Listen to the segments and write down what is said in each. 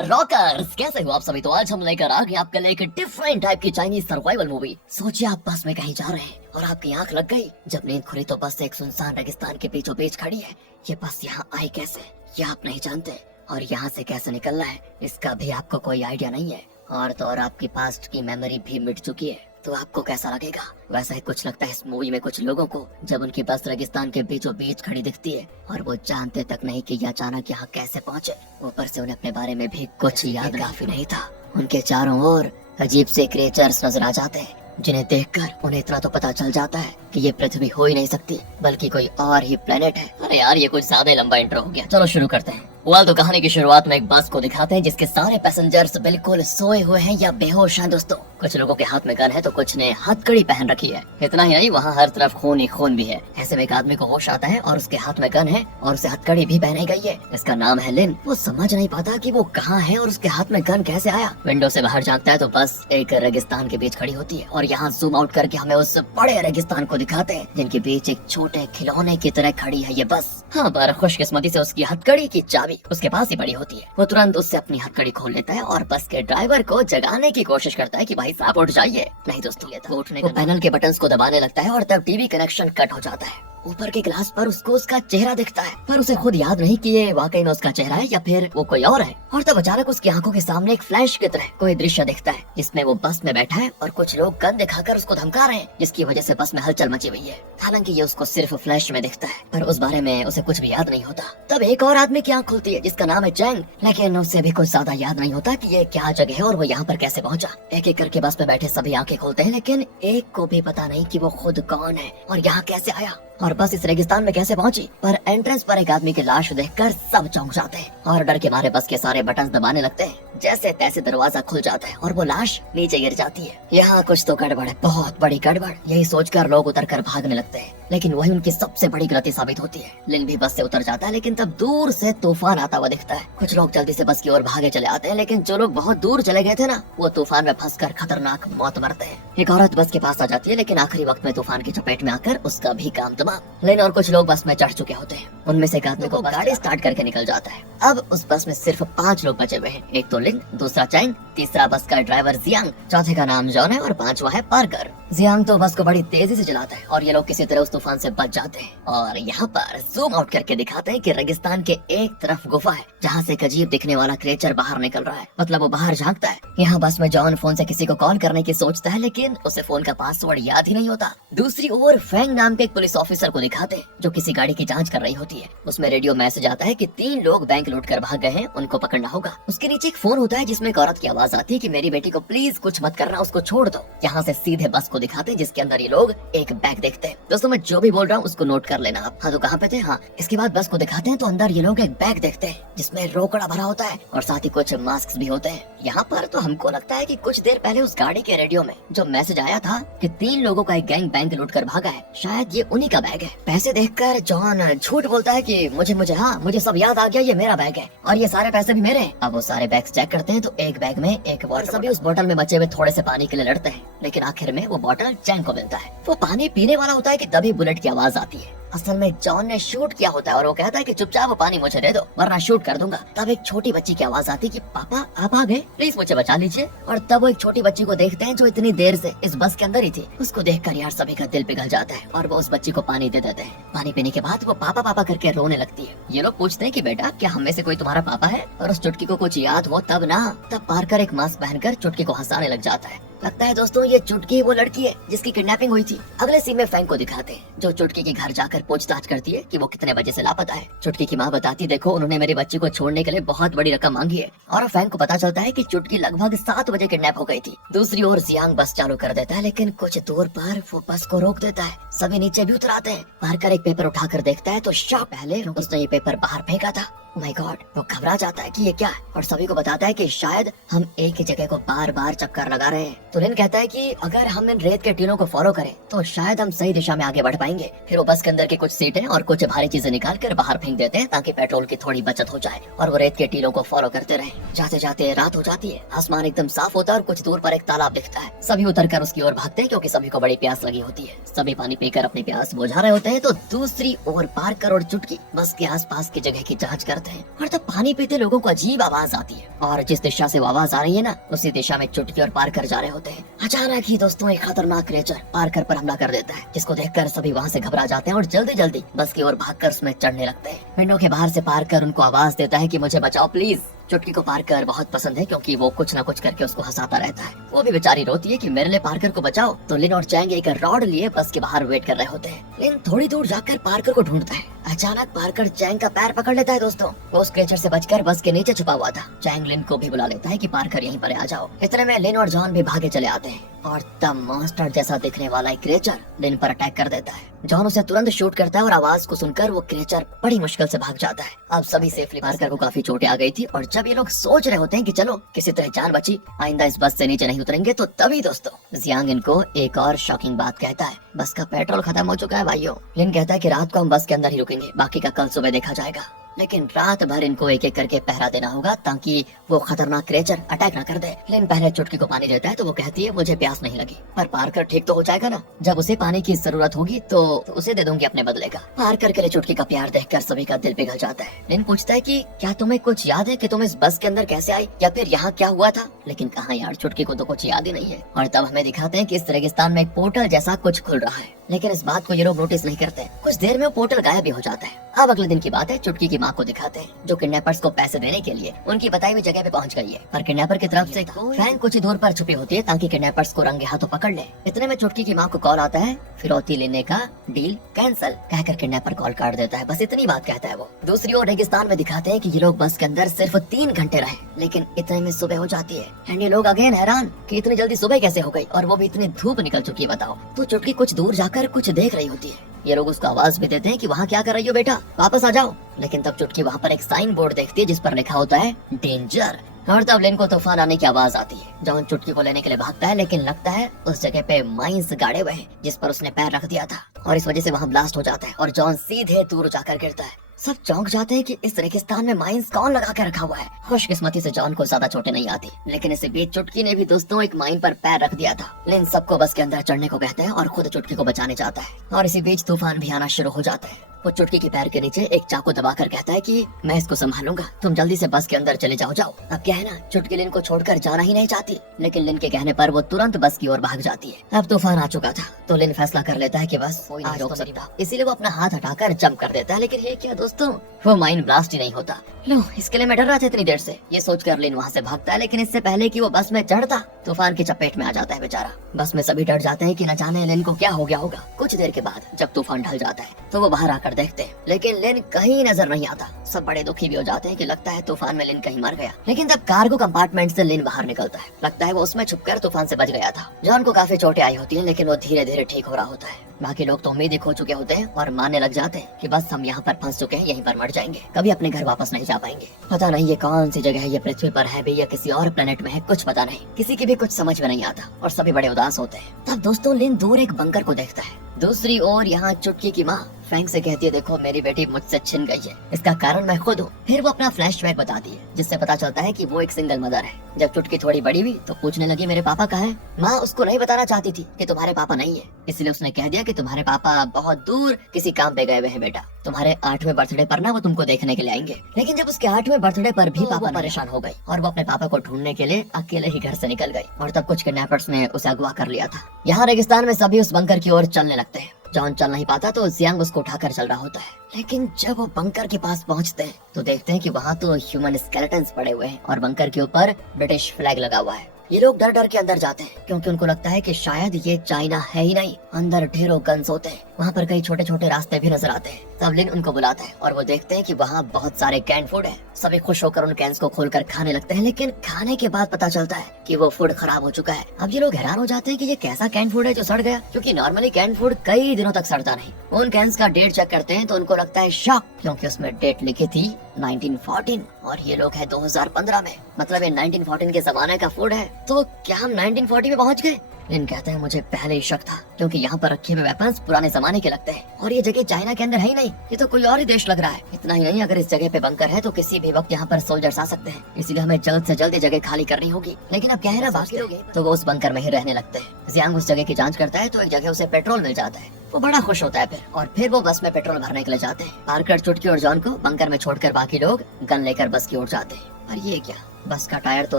Rockers, कैसे हो आप सभी। तो आज हम लेकर आ गए आपके लिए एक डिफरेंट टाइप की चाइनीज सर्वाइवल मूवी। सोचिए आप बस में कहीं जा रहे हैं और आपकी आंख लग गई। जब नींद खुली तो बस एक सुनसान रेगिस्तान के बीचों बीच खड़ी है। ये बस यहाँ आई कैसे, ये आप नहीं जानते, और यहाँ से कैसे निकलना है इसका भी आपको कोई आइडिया नहीं है। और तो और आपकी पास्ट की मेमोरी भी मिट चुकी है। तो आपको कैसा लगेगा? वैसा ही कुछ लगता है इस मूवी में कुछ लोगों को, जब उनकी बस रेगिस्तान के बीचों बीच खड़ी दिखती है और वो जानते तक नहीं कि ये अचानक यहाँ कैसे पहुँचे। ऊपर से उन्हें अपने बारे में भी कुछ याद काफी नहीं था। उनके चारों ओर अजीब से क्रिएचर्स नजर आ जाते हैं, जिन्हें देखकर उन्हें इतना तो पता चल जाता है कि ये पृथ्वी हो ही नहीं सकती, बल्कि कोई और ही प्लेनेट है। अरे यार, ये कुछ ज्यादा लंबा इंट्रो हो गया, चलो शुरू करते हैं। तो कहानी की शुरुआत में एक बस को दिखाते हैं जिसके सारे पैसेंजर्स बिल्कुल सोए हुए हैं या बेहोश हैं। दोस्तों, कुछ लोगों के हाथ में गन है तो कुछ ने हथकड़ी पहन रखी है। इतना ही नहीं, वहाँ हर तरफ खून ही खून भी है। ऐसे में एक आदमी को होश आता है और उसके हाथ में गन है और उसे हथकड़ी भी पहनाई गई है। इसका नाम है लिन। वो समझ नहीं पाता कि वो कहाँ है और उसके हाथ में गन कैसे आया। विंडो से बाहर झांकता है तो बस एक रेगिस्तान के बीच खड़ी होती है और यहाँ जूम आउट करके हमें उस बड़े रेगिस्तान को दिखाते हैं जिनके बीच एक छोटे खिलौने की तरह खड़ी है ये बस। हाँ, पर खुशकिस्मती से उसकी हथकड़ी की चाबी उसके पास ही पड़ी होती है। वो तुरंत उससे अपनी हथकड़ी खोल लेता है और बस के ड्राइवर को जगाने की कोशिश करता है कि भाई साहब उठ जाइए। नहीं दोस्तों, ये वो उठने को पैनल के बटन्स को दबाने लगता है और तब टीवी कनेक्शन कट हो जाता है। ऊपर के ग्लास पर उसको उसका चेहरा दिखता है, पर उसे खुद याद नहीं कि ये वाकई में उसका चेहरा है या फिर वो कोई और है। और तब अचानक उसकी आंखों के सामने एक फ्लैश की तरह कोई दृश्य दिखता है जिसमें वो बस में बैठा है और कुछ लोग गन दिखाकर उसको धमका रहे हैं, जिसकी वजह से बस में हलचल मची हुई है। हालांकि ये उसको सिर्फ फ्लैश में दिखता है, पर उस बारे में उसे कुछ भी याद नहीं होता। तब एक और आदमी की आंख खुलती है जिसका नाम है चैंग, लेकिन उसे भी कुछ ज्यादा याद नहीं होता कि ये क्या जगह है और वो यहाँ पर कैसे पहुँचा। एक एक करके बस में बैठे सभी आंखें खोलते हैं, लेकिन एक को भी पता नहीं कि वो खुद कौन है और यहाँ कैसे आया और बस इस रेगिस्तान में कैसे पहुंची। पर एंट्रेंस पर एक आदमी की लाश देखकर सब चौंक जाते हैं और डर के मारे बस के सारे बटन दबाने लगते हैं। जैसे तैसे दरवाजा खुल जाता है और वो लाश नीचे गिर जाती है। यहाँ कुछ तो गड़बड़ है, बहुत बड़ी गड़बड़। यही सोचकर लोग उतरकर भागने लगते हैं, लेकिन वही उनकी सबसे बड़ी गलती साबित होती है। लिन भी बस से उतर जाता है, लेकिन तब दूर से तूफान आता हुआ दिखता है। कुछ लोग जल्दी से बस की ओर भागे चले आते हैं, लेकिन जो लोग बहुत दूर चले गए थे ना, वो तूफान में फंसकर खतरनाक मौत मरते हैं। एक औरत बस के पास आ जाती है, लेकिन आखिरी वक्त में तूफान की चपेट में आकर उसका भी काम तमाम। लिन और कुछ लोग बस में चढ़ चुके होते हैं। उनमें से एक आदमी को गाड़ी स्टार्ट करके निकल जाता है। अब उस बस में सिर्फ 5 लोग बचे हुए हैं। एक तो लिन, दूसरा चैंग, तीसरा बस का ड्राइवर जियांग, चौथे का नाम जॉन है और 5वां है पार्कर। जियांग तो बस को बड़ी तेजी से चलाता है और ये लोग किसी तरह उस तूफान से बच जाते हैं। और यहाँ पर जूम आउट करके दिखाते हैं कि रेगिस्तान के एक तरफ गुफा है जहाँ से एक अजीब दिखने वाला क्रिएचर बाहर निकल रहा है। मतलब वो बाहर झांकता है। यहाँ बस में जॉन फोन से किसी को कॉल करने की सोचता है, लेकिन उसे फोन का पासवर्ड याद ही नहीं होता। दूसरी ओर फैंग नाम के एक पुलिस ऑफिसर को दिखाते हैं जो किसी गाड़ी की जांच कर रही होती है। उसमें रेडियो मैसेज आता है कि 3 लोग बैंक लूट कर भाग गए हैं, उनको पकड़ना होगा। उसके नीचे एक फोन होता है जिसमें एक औरत की आवाज आती है कि मेरी बेटी को प्लीज कुछ मत करना, उसको छोड़ दो। यहाँ से सीधे बस को दिखाते हैं जिसके अंदर ये लोग एक बैग देखते हैं। दोस्तों, मैं जो भी बोल रहा हूँ उसको नोट कर लेना आप। हाँ, तो कहाँ पे थे? हाँ, इसके बाद बस को दिखाते हैं तो अंदर ये लोग एक बैग देखते हैं जिसमें रोकड़ा भरा होता है और साथ ही कुछ मास्क भी होते हैं। यहाँ पर तो हमको लगता है कि कुछ देर पहले उस गाड़ी के रेडियो में जो मैसेज आया था कि 3 लोगों का एक गैंग बैंक लूट कर भागा है, शायद ये उन्हीं का बैग है। पैसे देखकर जॉन झूठ बोलता है कि मुझे सब याद आ गया, ये मेरा बैग है और ये सारे पैसे भी मेरे हैं। अब वो सारे बैग्स चेक करते हैं तो एक बैग में एक वाटर, सभी उस बोतल में बचे हुए थोड़े से पानी के लिए लड़ते हैं, लेकिन आखिर में वो बोतल चैंग को मिलता है। वो पानी पीने वाला होता है कि तभी बुलेट की आवाज आती है। असल में जॉन ने शूट किया होता है और वो कहता है कि चुपचाप वो पानी मुझे दे दो वरना शूट कर दूंगा। तब एक छोटी बच्ची की आवाज आती है कि पापा आप आ गए, प्लीज मुझे बचा लीजिए। और तब वो एक छोटी बच्ची को देखते हैं जो इतनी देर से इस बस के अंदर ही थी। उसको देखकर यार सभी का दिल पिघल जाता है और वो उस बच्ची को पानी दे देते हैं। पानी पीने के बाद वो पापा पापा करके रोने लगती है। ये लोग पूछते हैं कि बेटा क्या हम में से कोई तुम्हारा पापा है? और उस चुटकी को कुछ याद हो तब ना, तब पार्कर एक मास्क पहनकर चुटकी को हंसाने लग जाता है। लगता है दोस्तों ये चुटकी वो लड़की है जिसकी किडनैपिंग हुई थी। अगले सीन में फैंग को दिखाते हैं जो चुटकी के घर जाकर पूछताछ करती है कि वो कितने बजे से लापता है। चुटकी की माँ बताती देखो उन्होंने मेरी बच्ची को छोड़ने के लिए बहुत बड़ी रकम मांगी है। और फैंग को पता चलता है कि चुटकी लगभग 7 बजे किडनैप हो गई थी। दूसरी ओर जियांग बस चालू कर देता है, लेकिन कुछ दूर पर वो बस को रोक देता है। सभी नीचे भी उतर आते हैं। पार्कर एक पेपर उठाकर देखता है तो शॉक, पहले उसने ये पेपर बाहर फेंका था। माय गॉड, वो घबरा जाता है कि ये क्या है और सभी को बताता है कि शायद हम एक ही जगह को बार बार चक्कर लगा रहे हैं। तो लिन कहता है कि अगर हम इन रेत के टीलों को फॉलो करें तो शायद हम सही दिशा में आगे बढ़ पाएंगे। फिर वो बस के अंदर की कुछ सीटें और कुछ भारी चीजें निकाल कर बाहर फेंक देते हैं ताकि पेट्रोल की थोड़ी बचत हो जाए और वो रेत के टीलों को फॉलो करते रहे। जाते जाते रात हो जाती है, आसमान एकदम साफ होता है और कुछ दूर पर एक तालाब दिखता है। सभी उतरकर उसकी ओर भागते हैं क्योंकि सभी को बड़ी प्यास लगी होती है। सभी पानी पीकर अपनी प्यास बुझा रहे होते हैं तो दूसरी ओर पार्कर और चुटकी बस के आसपास की जगह की जांच करते होते हैं और तब पानी पीते लोगों को अजीब आवाज आती है और जिस दिशा से वो आवाज आ रही है ना उसी दिशा में चुटकी और पार्कर जा रहे होते हैं। अचानक ही दोस्तों एक खतरनाक क्रिएचर पार्कर पर हमला कर देता है, जिसको देखकर सभी वहाँ से घबरा जाते हैं और जल्दी जल्दी बस की ओर भागकर उसमें चढ़ने लगते हैं। विंडो के बाहर से पार्कर उनको आवाज देता है कि मुझे बचाओ प्लीज। चुटकी को पार्कर बहुत पसंद है क्योंकि वो कुछ न कुछ करके उसको हंसाता रहता है। वो भी बेचारी रोती है कि मेरे लिए पार्कर को बचाओ। तो लिन और चैंग एक रॉड लिए बस के बाहर वेट कर रहे होते हैं। लिन थोड़ी दूर जाकर पार्कर को ढूंढता है। अचानक पार्कर चैंग का पैर पकड़ लेता है। दोस्तों वो उस क्रिएचर से बचकर बस के नीचे छुपा हुआ था। चैंग लिन को भी बुला लेता है कि पार्कर यहीं पर आ जाओ। इतने में लिन और जॉन भी भागे चले आते हैं और तब मॉन्स्टर जैसा दिखने वाला एक क्रिएचर लिन पर अटैक कर देता है। जॉन उसे तुरंत शूट करता है और आवाज को सुनकर वो क्रिएचर बड़ी मुश्किल से भाग जाता है। अब सभी सेफली, पार्कर को काफी चोटें आ गई थी और जब ये लोग सोच रहे होते हैं कि चलो किसी तरह जान बची, आइंदा इस बस से नीचे नहीं उतरेंगे, तो तभी दोस्तों जियांग इनको एक और शॉकिंग बात कहता है। बस का पेट्रोल खत्म हो चुका है भाइयों। लिन कहता है कि रात को हम बस के अंदर ही रुकेंगे, बाकी का कल सुबह देखा जाएगा। लेकिन रात भर इनको एक एक करके पहरा देना होगा ताकि वो खतरनाक क्रिएचर अटैक न कर दे। लिन पहले चुटकी को पानी देता है तो वो कहती है मुझे प्यास नहीं लगी, पर पार्कर ठीक तो हो जाएगा ना, जब उसे पानी की जरूरत होगी तो उसे दे दूंगी अपने बदले का। पार्कर के लिए चुटकी का प्यार देखकर सभी का दिल पिघल जाता है। लिन पूछता है कि क्या तुम्हें कुछ याद है कि तुम इस बस के अंदर कैसे आई या फिर यहाँ क्या हुआ था। लेकिन कहाँ यार, चुटकी को तो कुछ याद ही नहीं है। और तब हमें दिखाते हैं कि इस रेगिस्तान में एक पोर्टल जैसा कुछ खुल रहा है, लेकिन इस बात को ये लोग नोटिस नहीं करते। कुछ देर में वो पोर्टल गायब भी हो जाता है। अब अगले दिन की बात है। चुटकी की माँ को दिखाते हैं जो किडनैपर्स को पैसे देने के लिए उनकी बताई हुई जगह पे पहुंच गई है, पर किडनैपर की तरफ से फैन कुछ ही दूर पर छुपी होती है ताकि किडनैपर्स को रंगे हाथों पकड़ ले। इतने में चुटकी की माँ को कॉल आता है, फिरौती लेने का डील कैंसल कहकर किडनैपर कॉल काट देता है। बस इतनी बात कहता है वो। दूसरी ओर रेगिस्तान में दिखाते हैं कि ये लोग बस के अंदर सिर्फ 3 घंटे रहे, लेकिन इतने में सुबह हो जाती है। एंड ये लोग अगेन हैरान कि इतनी जल्दी सुबह कैसे हो गई और वो भी इतनी धूप निकल चुकी है, बताओ। तो चुटकी कुछ दूर जाकर कुछ देख रही होती है। ये लोग उसको आवाज भी देते हैं कि वहाँ क्या कर रही हो बेटा, वापस आ जाओ। लेकिन तब चुटकी वहाँ पर एक साइन बोर्ड देखती है जिस पर लिखा होता है डेंजर। और तब लिन को तूफान आने की आवाज आती है। जॉन चुटकी को लेने के लिए भागता है, लेकिन लगता है उस जगह पे माइंस गाड़े हुए हैं जिस पर उसने पैर रख दिया था और इस वजह से वहाँ ब्लास्ट हो जाता है और जॉन सीधे दूर जाकर गिरता है। सब चौंक जाते हैं कि इस रेगिस्तान में माइंस कौन लगा के रखा हुआ है। खुशकिस्मती से जॉन को ज्यादा चोटें नहीं आती, लेकिन इसी बीच चुटकी ने भी दोस्तों एक माइन पर पैर रख दिया था। लिन सबको बस के अंदर चढ़ने को कहता है और खुद चुटकी को बचाने जाता है और इसी बीच तूफान भी आना शुरू हो जाता है। वो चुटकी के पैर के नीचे एक चाकू दबाकर कहता है कि मैं इसको संभालूंगा, तुम जल्दी से बस के अंदर चले जाओ। अब क्या है ना, चुटकी लिन को छोड़कर जाना ही नहीं चाहती, लेकिन लिन के कहने पर वो तुरंत बस की ओर भाग जाती है। अब तूफान आ चुका था तो लिन फैसला कर लेता है कि बस कोई नहीं रोक सकता, इसीलिए वो अपना हाथ हटाकर जंप कर देता है। लेकिन ये क्या दोस्तों, वो माइन ब्लास्ट ही नहीं होता। लो, इसके लिए मैं डर रहा था इतनी देर से, ये सोचकर लिन वहाँ से भागता है। लेकिन इससे पहले कि वो बस में चढ़ता, तूफान की चपेट में आ जाता है बेचारा। बस में सभी डर जाते हैं कि न जाने लिन को क्या हो गया होगा। कुछ देर के बाद जब तूफान ढल जाता है तो वो बाहर आकर देखते हैं, लेकिन लिन कहीं नजर नहीं आता। सब बड़े दुखी भी हो जाते हैं कि लगता है तूफान में लिन कहीं मर गया। लेकिन तब कार्गो कंपार्टमेंट से लिन बाहर निकलता है। लगता है वो उसमें छुपकर तूफान से बच गया था। जॉन को काफी चोटें आई होती हैं, लेकिन वो धीरे धीरे ठीक हो रहा होता है। बाकी लोग तो उम्मीद ही खो चुके होते हैं और मानने लग जाते हैं कि बस हम यहाँ पर फंस चुके हैं, यहीं पर मर जाएंगे, कभी अपने घर वापस नहीं जा पाएंगे। पता नहीं ये कौन सी जगह है, ये पृथ्वी पर है भी या किसी और प्लेनेट में है, कुछ पता नहीं। किसी की भी कुछ समझ में नहीं आता और सभी बड़े उदास होते हैं। तब दोस्तों लिन दूर एक बंकर को देखता है। दूसरी ओर यहाँ चुटकी की माँ फ्रैंक से कहती है, देखो मेरी बेटी मुझसे छिन गई है, इसका कारण मैं खुद हूँ। फिर वो अपना फ्लैशबैक बताती है जिससे पता चलता है कि वो एक सिंगल मदर है। जब चुटकी थोड़ी बड़ी हुई तो पूछने लगी मेरे पापा कहाँ हैं? माँ उसको नहीं बताना चाहती थी कि तुम्हारे पापा नहीं है, इसलिए उसने कह दिया कि तुम्हारे पापा बहुत दूर किसी काम पे गए हुए हैं बेटा, तुम्हारे 8वें बर्थडे पर ना वो तुमको देखने के लिए आएंगे। लेकिन जब उसके 8वें बर्थडे पर भी पापा परेशान हो गए और वो अपने पापा को ढूंढने के लिए अकेले ही घर से निकल गई और तब कुछ किडनैपर्स ने उसे अगवा कर लिया था। यहाँ रेगिस्तान में सभी उस बंकर की ओर चलने लगते हैं। जॉन चल नहीं पाता तो जियांग उसको उठाकर चल रहा होता है। लेकिन जब वो बंकर के पास पहुंचते हैं तो देखते हैं कि वहाँ तो ह्यूमन स्केलेटन्स पड़े हुए हैं और बंकर के ऊपर ब्रिटिश फ्लैग लगा हुआ है। ये लोग डर डर के अंदर जाते हैं क्योंकि उनको लगता है कि शायद ये चाइना है ही नहीं, अंदर ढेरों गन्स होते हैं। वहाँ पर कई छोटे छोटे रास्ते भी नजर आते हैं। तब लिन उनको बुलाता है और वो देखते हैं कि वहाँ बहुत सारे कैन फूड है। सभी खुश होकर उन कैंस को खोलकर खाने लगते हैं, लेकिन खाने के बाद पता चलता है कि वो फूड खराब हो चुका है। अब ये लोग हैरान हो जाते हैं कि ये कैसा कैन फूड है जो सड़ गया, क्योंकि नॉर्मली कैन फूड कई दिनों तक सड़ता नहीं। वो उन कैंस का डेट चेक करते हैं तो उनको लगता है शॉक, क्योंकि उसमें डेट लिखी थी 1914 और ये लोग है 2015 में, मतलब ये 1914 के जमाने का फूड है। तो क्या हम 1940 में पहुँच गए? लिन कहता है मुझे पहले ही शक था, क्योंकि यहाँ पर रखे हुए वेपन्स पुराने जमाने के लगते हैं और ये जगह चाइना के अंदर है ही नहीं, ये तो कोई और ही देश लग रहा है। इतना ही नहीं, अगर इस जगह पे बंकर है तो किसी भी वक्त यहाँ पर सोल्जर्स आ सकते हैं, इसीलिए हमें जल्द से जल्द ये जगह खाली करनी होगी। लेकिन अब क्या है ना, बाकी लोग तो वो उस बंकर में ही रहने लगते हैं। जियांग उस जगह की जांच करता है तो एक जगह उसे पेट्रोल मिल जाता है, वो बड़ा खुश होता है फिर वो बस में पेट्रोल भरने के लिए जाते हैं। पार्कर, चुटकी और जॉन को बंकर में छोड़कर बाकी लोग गन लेकर बस की ओर जाते हैं। पर ये क्या, बस का टायर तो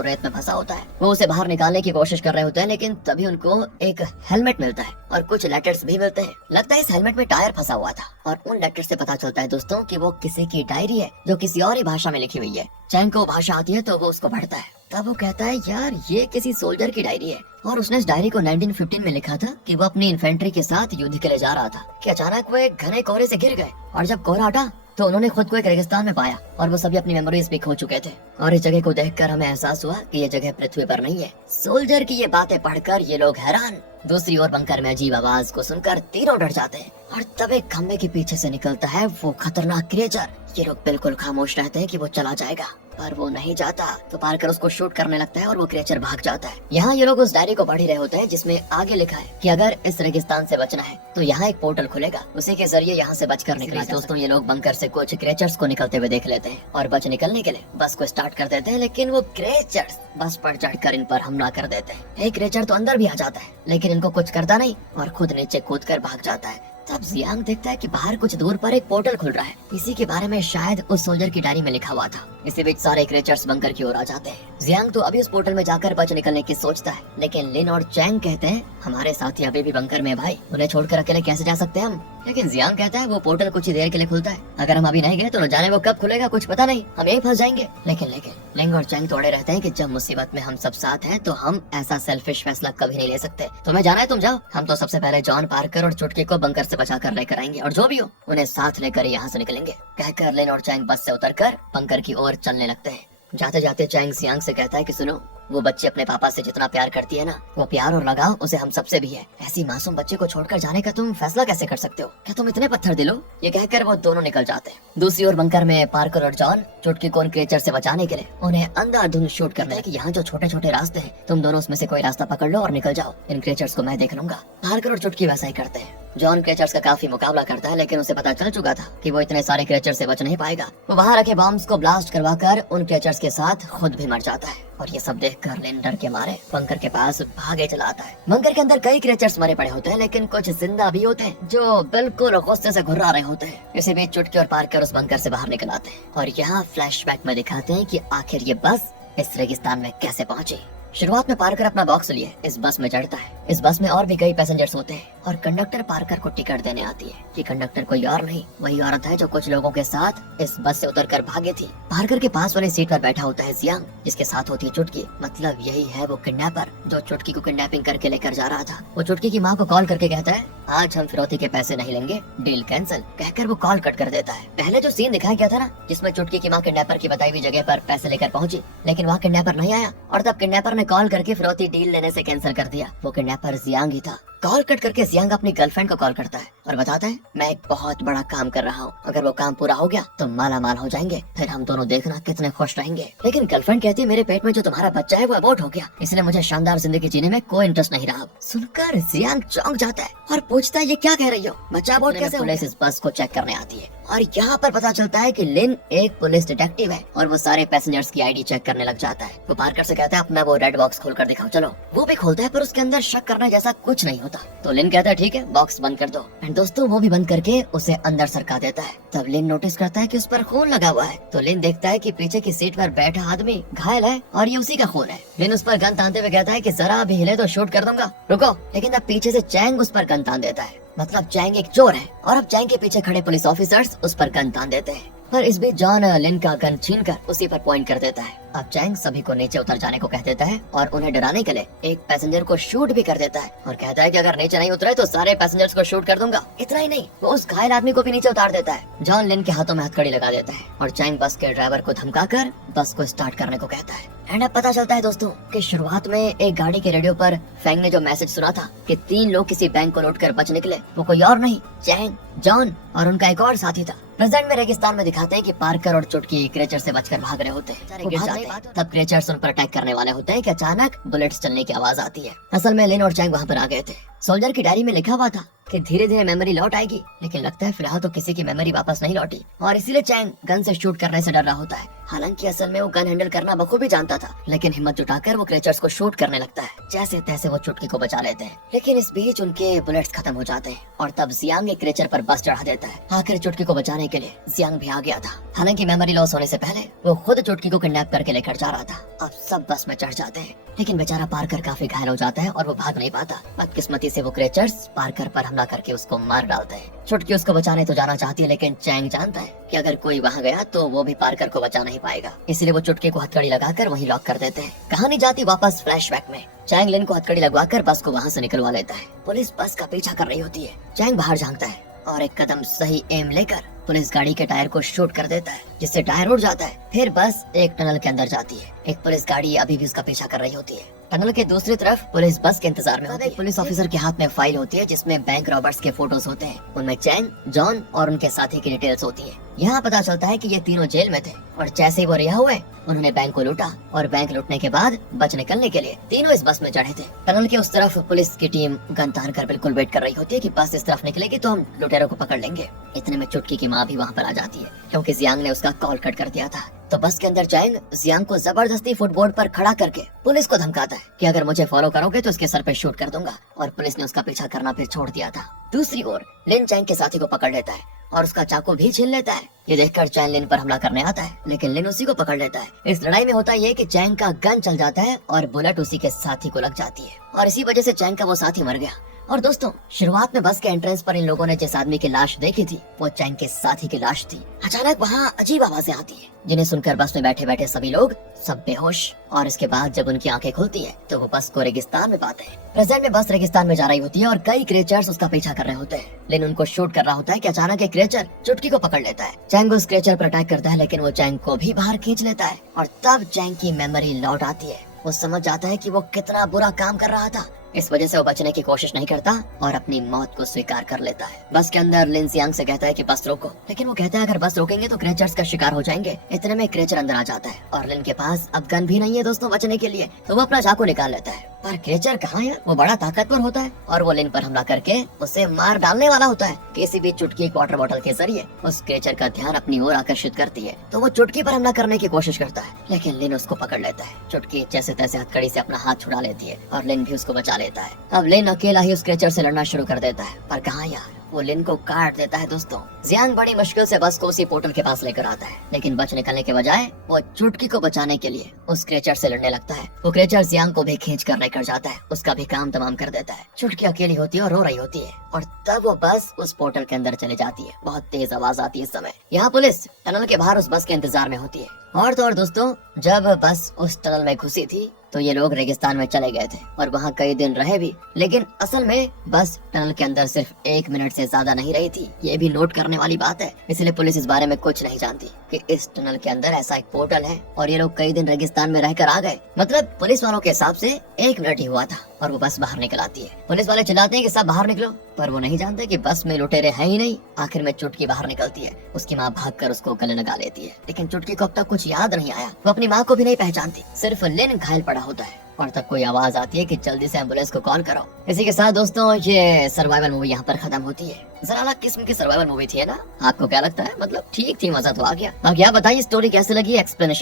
रेत में फंसा होता है। वो उसे बाहर निकालने की कोशिश कर रहे होते हैं, लेकिन तभी उनको एक हेलमेट मिलता है और कुछ लेटर्स भी मिलते हैं। लगता है इस हेलमेट में टायर फंसा हुआ था और उन लेटर से पता चलता है दोस्तों कि वो किसी की डायरी है जो किसी और ही भाषा में लिखी हुई है। चैंग को भाषा आती है तो वो उसको पढ़ता है। तब वो कहता है यार ये किसी सोल्जर की डायरी है और उसने इस डायरी को 1915 में लिखा था कि वो अपनी इन्फेंट्री के साथ युद्ध के लिए जा रहा था कि अचानक वो एक घने कोहरे से गिर गए और जब कोहरा हटा तो उन्होंने खुद को एक रेगिस्तान में पाया और वो सभी अपनी मेमोरीज भी खो चुके थे। और इस जगह को देखकर हमें एहसास हुआ कि ये जगह पृथ्वी पर नहीं है। सोल्जर की ये बातें पढ़कर ये लोग हैरान। दूसरी ओर बंकर में अजीब आवाज को सुनकर तीनों डर जाते हैं और तब एक खम्भे के पीछे से निकलता है वो खतरनाक क्रिएचर। ये लोग बिल्कुल खामोश रहते हैं कि वो चला जाएगा, पर वो नहीं जाता तो पार्कर उसको शूट करने लगता है और वो क्रिएचर भाग जाता है। यहाँ ये लोग उस डायरी को पढ़ ही रहे होते हैं जिसमें आगे लिखा है कि अगर इस रेगिस्तान से बचना है तो यहाँ एक पोर्टल खुलेगा, उसी के जरिए यहाँ से बचकर निकला। दोस्तों ये लोग बंकर से कुछ क्रिएचर्स को निकलते हुए देख लेते हैं और बच निकलने के लिए बस को स्टार्ट कर देते हैं, लेकिन वो क्रिएचर्स बस पर चढ़कर इन पर हमला कर देते हैं। एक क्रिएचर तो अंदर भी आ जाता है लेकिन इनको कुछ करता नहीं और खुद नीचे कूद कर भाग जाता है। तब जियांग देखता है कि बाहर कुछ दूर पर एक पोर्टल खुल रहा है, इसी के बारे में शायद उस सोल्जर की डायरी में लिखा हुआ था। इसी बीच सारे क्रिएचर्स बंकर की ओर आ जाते हैं। जियांग तो अभी उस पोर्टल में जाकर बच निकलने की सोचता है, लेकिन लिन और चैंग कहते हैं हमारे साथी अभी भी बंकर में भाई, उन्हें छोड़कर अकेले कैसे जा सकते हैं हम। लेकिन जियांग कहता है वो पोर्टल कुछ ही देर के लिए खुलता है, अगर हम अभी नहीं गए तो न जाने वो कब खुलेगा, कुछ पता नहीं, हम यहीं फंस जाएंगे। लेकिन लिंग और चैंग तोड़े रहते हैं कि जब मुसीबत में हम सब साथ हैं तो हम ऐसा सेल्फिश फैसला कभी नहीं ले सकते। तुम्हें जाना है तुम जाओ, हम तो सबसे पहले जॉन, पार्कर और चुटकी को बंकर से बचा कर लेकर आएंगे और जो भी हो उन्हें साथ लेकर यहाँ से निकलेंगे। कहकर लिन और चैंग बस से उतरकर बंकर की ओर चलने लगते हैं। जाते जाते चैंग जियांग से कहता है कि सुनो, वो बच्ची अपने पापा से जितना प्यार करती है ना, वो प्यार और लगाव उसे हम सबसे भी है। ऐसी मासूम बच्चे को छोड़कर जाने का तुम फैसला कैसे कर सकते हो? क्या तुम इतने पत्थर दिल हो? ये कहकर वो दोनों निकल जाते हैं। दूसरी ओर बंकर में पार्कर और जॉन चुटकी को उन क्रिएचर से बचाने के लिए उन्हें अंधाधुंध शूट करते हैं कि यहाँ जो छोटे छोटे रास्ते हैं तुम दोनों उसमें से कोई रास्ता पकड़ लो और निकल जाओ, इन क्रिएचर्स को मैं देख लूंगा। पार्कर और चुटकी वैसा ही करते हैं। जॉन क्रिएचर्स का काफी मुकाबला करता है, लेकिन उसे पता चल चुका था कि वो इतने सारे क्रिएचर से बच नहीं पाएगा। वो वहाँ रखे बॉम्ब्स को ब्लास्ट करवाकर उन क्रिएचर्स के साथ खुद भी मर जाता है और ये सब देखकर लिन डर के मारे बंकर के पास भागे चला आता है। बंकर के अंदर कई क्रिएचर्स मरे पड़े होते हैं, लेकिन कुछ जिंदा भी होते हैं जो बिल्कुल गुस्से से घुर्रा रहे होते हैं। इसी बीच चुटकी और पार्कर उस बंकर से बाहर निकल आते हैं और यहाँ फ्लैशबैक में दिखाते हैं कि आखिर ये बस इस रेगिस्तान में कैसे पहुंची। शुरुआत में पार्कर अपना बॉक्स लिए इस बस में चढ़ता है। इस बस में और भी कई पैसेंजर्स होते हैं और कंडक्टर पार्कर को टिकट देने आती है कि कंडक्टर कोई और नहीं, वही औरत है जो कुछ लोगों के साथ इस बस से उतरकर भागी थी। पार्कर के पास वाली सीट पर बैठा होता है जियांग, जिसके साथ होती है चुटकी। मतलब यही है वो किडनैपर जो चुटकी को किडनैपिंग करके लेकर जा रहा था। वो चुटकी की माँ को कॉल करके कहता है आज हम फिरौती के पैसे नहीं लेंगे, डील कैंसिल। कहकर वो कॉल कट कर देता है। पहले जो सीन दिखाया गया था ना, जिसमें चुटकी की माँ किडनैपर की बताई हुई जगह पर पैसे लेकर पहुंची, लेकिन वहाँ किडनैपर नहीं आया और तब किडनैपर ने कॉल करके फिरौती डील लेने से कैंसिल कर दिया। वो किडनैपर जियांग ही था। कॉल कट करके जियांग अपनी गर्लफ्रेंड को कॉल करता है और बताता है मैं एक बहुत बड़ा काम कर रहा हूँ, अगर वो काम पूरा हो गया तो माला माल हो जाएंगे, फिर हम दोनों देखना कितने खुश रहेंगे। लेकिन गर्लफ्रेंड कहती है मेरे पेट में जो तुम्हारा बच्चा है वो अबॉर्ट हो गया, इसलिए मुझे शानदार जिंदगी जीने में कोई इंटरेस्ट नहीं रहा। सुनकर जियांग चौंक जाता है और पूछता है ये क्या कह रही हो, बच्चा अबॉर्ट कैसे? पुलिस इस बस को चेक करने आती है और यहाँ पर पता चलता है कि लिन एक पुलिस डिटेक्टिव है और वो सारे पैसेंजर्स की आईडी चेक करने लग जाता है। वो पार्कर से कहता है अपना वो रेड बॉक्स खोलकर दिखाओ। चलो वो भी खोलता है पर उसके अंदर शक करने जैसा कुछ नहीं होता। तो लिन कहता है ठीक है बॉक्स बंद कर दो। एंड दोस्तों वो भी बंद करके उसे अंदर सरका देता है। तब लिन नोटिस करता है कि उस पर खून लगा हुआ है। तो लिन देखता है कि पीछे की सीट पर बैठा आदमी घायल है और ये उसी का खून है। लिन उस पर गन तानते हुए कहता है कि जरा भी हिले तो शूट कर दूंगा, रुको। लेकिन अब पीछे से चैंग उस पर गन तान देता है। मतलब चैंग एक चोर है और अब चैंग के पीछे खड़े पुलिस ऑफिसर्स उस पर गन तान देते हैं। पर इस बीच जॉन लिन का गन छीनकर उसी पर पॉइंट कर देता है। अब चैंग सभी को नीचे उतर जाने को कह देता है और उन्हें डराने के लिए एक पैसेंजर को शूट भी कर देता है और कहता है कि अगर नीचे नहीं उतरे तो सारे पैसेंजर्स को शूट कर दूंगा। इतना ही नहीं, वो उस घायल आदमी को भी नीचे उतार देता है। जॉन लिन के हाथों में हथकड़ी लगा देता है और चैंग बस के ड्राइवर को धमकाकर बस को स्टार्ट करने को कहता है। एंड अब पता चलता है दोस्तों कि शुरुआत में एक गाड़ी के रेडियो पर फैंग ने जो मैसेज सुना था कि 3 लोग किसी बैंक को लूट कर बच निकले, वो कोई और नहीं चैंग, जॉन और उनका एक और साथी था। प्रेजेंट में रेगिस्तान में दिखाते हैं कि पार्कर और चुटकी क्रेचर से बचकर भाग रहे होते हैं। वो गिर जाते हैं, तब क्रेचर्स उन पर अटैक करने वाले होते हैं कि अचानक बुलेट्स चलने की आवाज आती है। असल में लिन और चैंग वहाँ पर आ गए थे। सोल्जर की डायरी में लिखा हुआ था कि धीरे धीरे मेमोरी लौट आएगी, लेकिन लगता है फिलहाल तो किसी की मेमोरी वापस नहीं लौटी और इसीलिए चैंग गन से शूट करने से डर रहा होता है। हालांकि असल में वो गन हैंडल करना बखूबी जानता था, लेकिन हिम्मत जुटाकर वो क्रेचर्स को शूट करने लगता है। जैसे तैसे वो चुटकी को बचा लेते हैं, लेकिन इस बीच उनके बुलेट्स खत्म हो जाते हैं और तब जियांग एक क्रेचर पर बस चढ़ा देता है। आखिर चुटकी को बचाने के लिए जियांग भी आ गया था। हालांकि मेमोरी लॉस होने से पहले वो खुद चुटकी को किडनैप करके लेकर जा रहा था। अब सब बस में चढ़ जाते हैं, लेकिन बेचारा पार्कर काफी घायल हो जाता है और वो भाग नहीं पाता। बदकिस्मती से वो क्रेचर्स पार्कर पर हमला करके उसको मार डालते हैं। चुटकी उसको बचाने तो जाना चाहती है, लेकिन चैंग जानता है कि अगर कोई वहाँ गया तो वो भी पार्कर को बचा नहीं पाएगा, इसलिए वो चुटकी को हथकड़ी लगाकर वहीं लॉक कर देते हैं। कहानी जाती वापस फ्लैशबैक में। चैंग लिन को हथकड़ी लगवाकर बस को वहाँ से निकलवा लेता है। पुलिस बस का पीछा कर रही होती है। चैंग बाहर झांकता है और एक कदम सही एम लेकर पुलिस गाड़ी के टायर को शूट कर देता है, जिससे टायर उड़ जाता है। फिर बस एक टनल के अंदर जाती है। एक पुलिस गाड़ी अभी भी उसका पीछा कर रही होती है। टनल के दूसरी तरफ पुलिस बस के इंतजार में होती है। पुलिस ऑफिसर के हाथ में फाइल होती है जिसमें बैंक रॉबर्ट्स के फोटोज होते हैं। उनमें चैंग, जॉन और उनके साथी की डिटेल्स होती है। यहाँ पता चलता है कि ये तीनों जेल में थे और जैसे ही वो रिहा हुए उन्होंने बैंक को लूटा और बैंक लूटने के बाद बच निकलने के लिए तीनों इस बस में चढ़े थे। टनल के उस तरफ पुलिस की टीम गन तान कर बिल्कुल वेट कर रही होती है कि बस इस तरफ निकलेगी तो हम लुटेरों को पकड़ लेंगे। इतने में चुटकी की माँ भी वहाँ पर आ जाती है, क्योंकि जियांग ने उसका कॉल कट कर दिया था। तो बस के अंदर चैंग जियांग को जबरदस्ती फुटबोर्ड पर खड़ा करके पुलिस को धमकाता है कि अगर मुझे फॉलो करोगे तो उसके सर पे शूट कर दूंगा, और पुलिस ने उसका पीछा करना फिर छोड़ दिया था। दूसरी ओर लिन चैंग के साथी को पकड़ लेता है और उसका चाकू भी छीन लेता है। ये देखकर चैंग लिन पर हमला करने आता है, लेकिन लिन उसी को पकड़ लेता है। इस लड़ाई में होता ये कि चैंग का गन चल जाता है और बुलेट उसी के साथी को लग जाती है और इसी वजह से चैंग का वो साथी मर गया। और दोस्तों, शुरुआत में बस के एंट्रेंस पर इन लोगों ने जिस आदमी की लाश देखी थी वो चैंग के साथी की लाश थी। अचानक वहाँ अजीब आवाजें आती है, जिन्हें सुनकर बस में बैठे बैठे सभी लोग सब बेहोश, और इसके बाद जब उनकी आंखें खुलती है तो वो बस को रेगिस्तान में पाते हैं। प्रेजेंट में बस रेगिस्तान में जा रही होती है और कई क्रेचर्स उसका पीछा कर रहे होते हैं। लेकिन उनको शूट कर रहा होता है कि अचानक एक क्रेचर चुटकी को पकड़ लेता है। चैंग उस क्रेचर पर अटैक करता है, लेकिन वो चैंग को भी बाहर खींच लेता है और तब चैंग की मेमोरी लौट आती है। वो समझ जाता है कि वो कितना बुरा काम कर रहा था। इस वजह से वो बचने की कोशिश नहीं करता और अपनी मौत को स्वीकार कर लेता है। बस के अंदर लिन जियांग से कहता है कि बस रोको, लेकिन वो कहता है अगर बस रोकेंगे तो क्रेचर्स का शिकार हो जाएंगे। इतने में क्रेचर अंदर आ जाता है और लिन के पास अब गन भी नहीं है दोस्तों बचने के लिए, तो वो अपना चाकू निकाल लेता है। पर क्रेचर कहाँ है, वो बड़ा ताकतवर होता है और वो लिन पर हमला करके उसे मार डालने वाला होता है। किसी भी चुटकी एक वाटर बॉटल के जरिए उस क्रेचर का ध्यान अपनी ओर आकर्षित करती है, तो वो चुटकी पर हमला करने की कोशिश करता है, लेकिन लिन उसको पकड़ लेता है। चुटकी जैसे तैसे हथकड़ी से अपना हाथ छुड़ा लेती है और लिन भी उसको बचा लेता है। अब लिन अकेला ही उस क्रेचर से लड़ना शुरू कर देता है, पर कहाँ यार, वो लिन को काट देता है। दोस्तों, जियांग बड़ी मुश्किल से बस को उसी पोर्टल के पास लेकर आता है, लेकिन बच निकलने के बजाय वो चुटकी को बचाने के लिए उस क्रेचर से लड़ने लगता है। वो क्रेचर जियांग को भी खींच कर लेकर जाता है, उसका भी काम तमाम कर देता है। चुटकी अकेली होती है और रो रही होती है, और तब वो बस उस पोर्टल के अंदर चले जाती है। बहुत तेज आवाज आती है इस समय। यहाँ पुलिस टनल के बाहर उस बस के इंतजार में होती है। और तो और दोस्तों, जब बस उस टनल में घुसी थी तो ये लोग रेगिस्तान में चले गए थे और वहाँ कई दिन रहे भी, लेकिन असल में बस टनल के अंदर सिर्फ 1 मिनट से ज्यादा नहीं रही थी। ये भी नोट करने वाली बात है, इसलिए पुलिस इस बारे में कुछ नहीं जानती कि इस टनल के अंदर ऐसा एक पोर्टल है और ये लोग कई दिन रेगिस्तान में रहकर आ गए। मतलब पुलिस वालों के हिसाब से 1 मिनट ही हुआ था और वो बस बाहर निकल आती है। पुलिस वाले चिल्लाते हैं कि सब बाहर निकलो, पर वो नहीं जानते कि बस में लुटेरे हैं ही नहीं। आखिर में चुटकी बाहर निकलती है, उसकी माँ भागकर उसको गले लगा लेती है, लेकिन चुटकी को अब तक कुछ याद नहीं आया। वो अपनी माँ को भी नहीं पहचानती, सिर्फ लिन घायल पड़ा होता है और तब कोई आवाज आती है कि जल्दी से एम्बुलेंस को कॉल करो। इसी के साथ दोस्तों, ये सर्वाइवल मूवी यहाँ पर खत्म होती है। जरा अलग किस्म की सर्वाइवल मूवी थी, है ना? आपको क्या लगता है? मतलब ठीक थी, मजा तो आ गया। अब क्या बताइए, स्टोरी कैसे लगी, एक्सप्लेनेशन